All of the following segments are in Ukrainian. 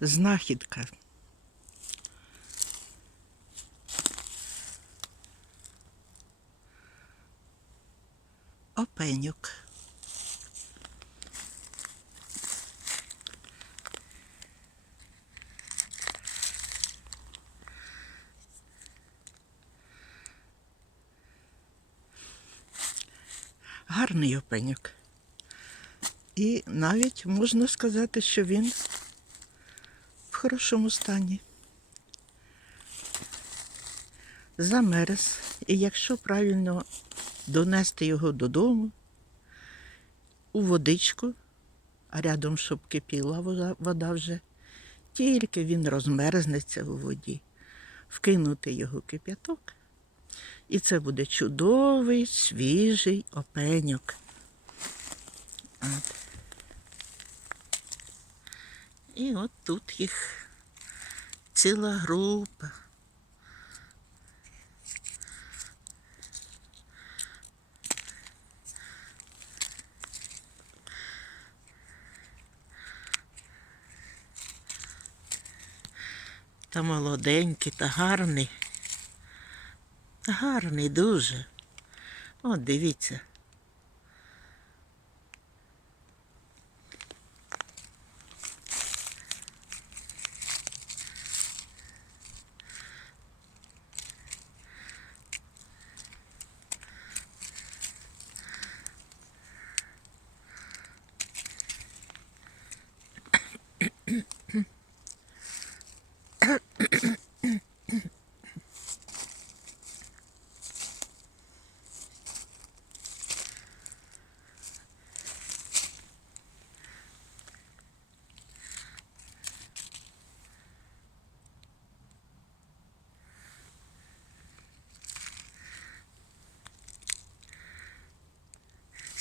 знахідка. Опенюк. Гарний опенюк. І навіть можна сказати, що він в хорошому стані. Замерз. І якщо правильно донести його додому, у водичку, а рядом, щоб кипіла вода, вже, тільки він розмерзнеться у воді, вкинути його кип'яток, і це буде чудовий, свіжий опеньок. От. І от тут їх ціла група. Та молоденький, та гарний. Гарний дуже. От дивіться.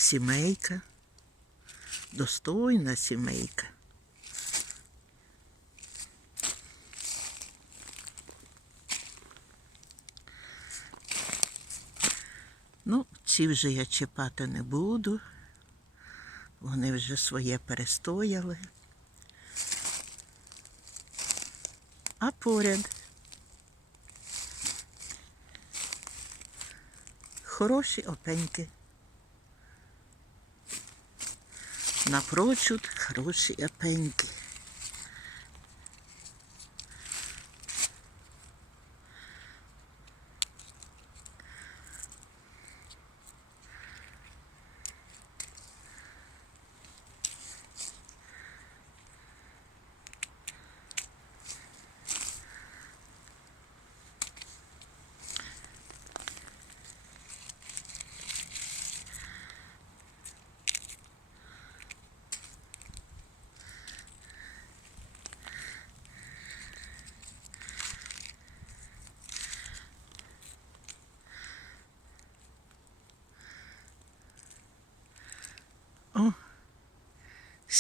Сімейка. Достойна сімейка. Ну, ці вже я чіпати не буду. Вони вже своє перестояли. А поряд хороші опеньки. Напрочуд хороші опеньки.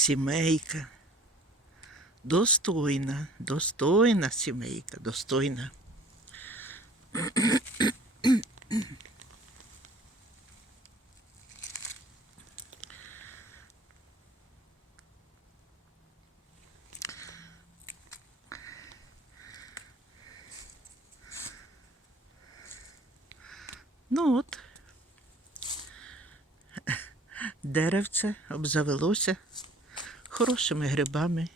Сімейка. Достойна, достойна сімейка, достойна. Ну от, деревце обзавелося хорошими грибами.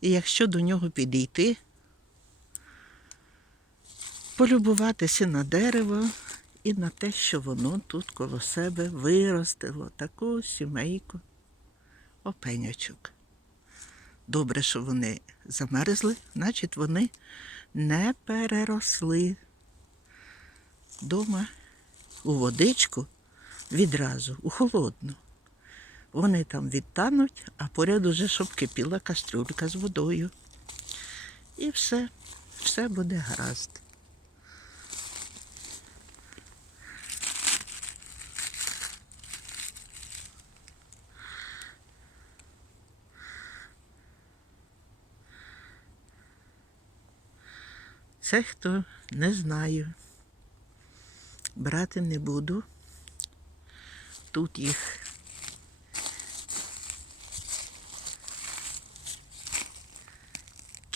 І якщо до нього підійти, полюбуватися на дерево і на те, що воно тут коло себе виростило таку сімейку опенячок. Добре, що вони замерзли, значить вони не переросли. Дома у водичку відразу, у холодну. Вони там відтануть, а поряд уже, щоб кипіла кастрюлька з водою. І все, все буде гаразд. Це хто не знаю. Брати не буду. Тут їх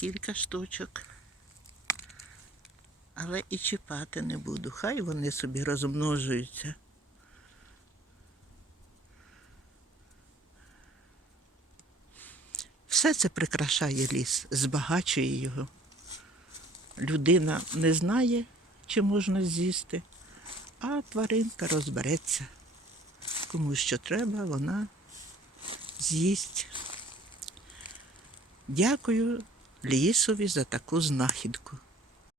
кілька штучок. Але і чіпати не буду. Хай вони собі розмножуються. Все це прикрашає ліс, збагачує його. Людина не знає, чи можна з'їсти, а тваринка розбереться. Кому що треба, вона з'їсть. Дякую лісові за таку знахідку.